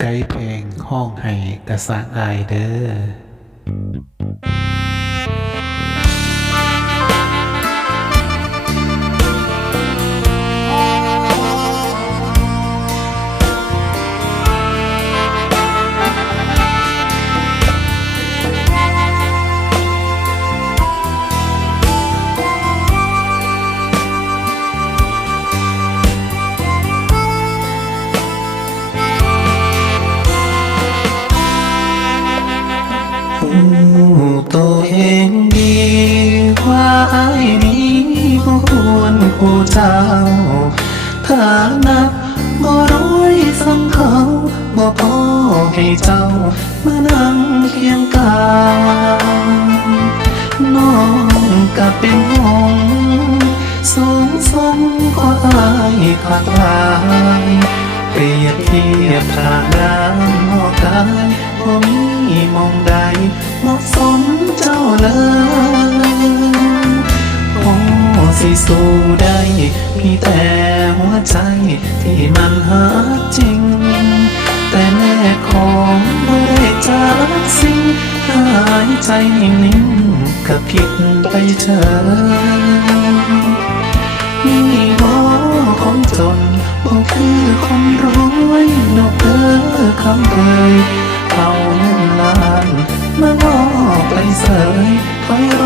ไกด์เพลงห้องให้กระสางอายเด้อาไอ้ายนี้บ่ควรคู่เจ้าถ้านักบ่รวยสังเขาบ่พอให้เจ้ามานั่งเคียงกายน้องก็เป็นหงส์สูงสมก็อายขาดลายเปรียบเทียบทางน้ำนอกกายบ่มีมองใดเหมาะสมเจ้าเลย สิสู้ได้มีแต่หัวใจที่มันหาจริง แต่แม่ของไม่ได้จากสิ่งหายใจนิ่งก็ผิดไปเธอนี่บ่คนจนบ่คือคนรวยนกเอ้อคำเอ่ยเอาเงินล้านมามอบไปเสยถอย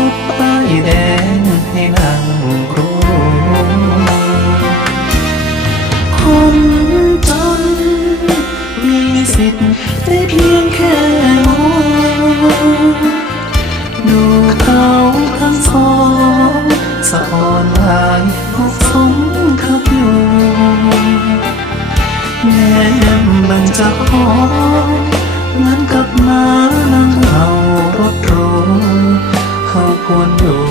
จะหอมเหมือนกับม้านั่งเอารถรูเขาควรอยู่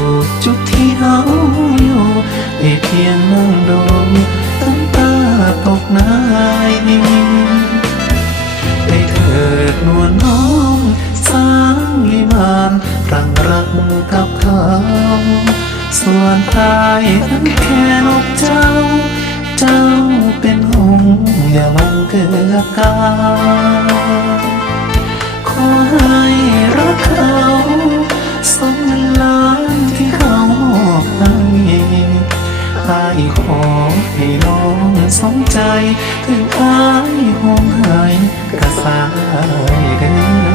จุดที่เขาอยู่ได้เพียงนั่งดูน้ำตาตกในได้เถิดนวลน้องสร้างวิมานรังรักกับเขาส่วนพายนั้นแค่นกเจ้า เจ้าเป็น อย่าลงเกือกกาขอให้รักเขาสมเงินล้านที่เขามอบให้อขอให้น้องสมใจ ถึงอายห่วงหายกระสายเด้อ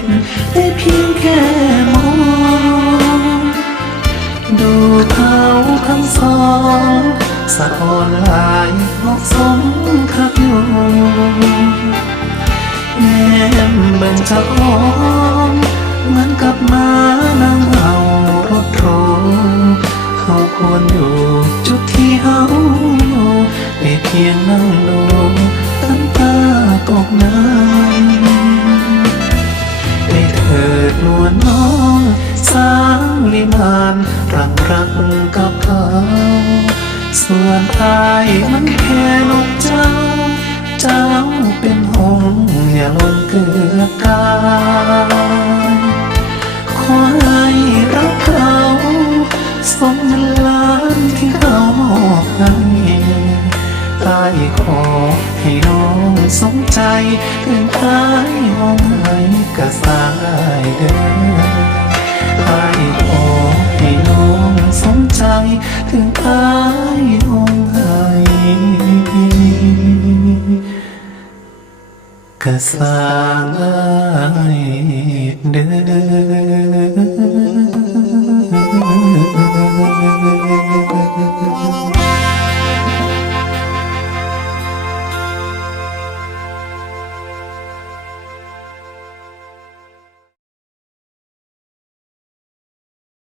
ดได้เพียงแค่มอง ดูเขาทั้งสองสะอ่อนลายเหมาะสมคักอยู่แง้มเบิ่งจะอ้องานรังรักกับเขาส่วนทายมันแค่นกเจ้า เจ้าเป็นหงส์อย่าลงเกือกายขอให้รักเขาสมเงินล้านที่เขามอบให้ตายขอให้น้องสมใจถึงอายมองให้กระสายเด้อ อายขอให้น้องสมใจ ถึงอายมองให้กระสายเด้อ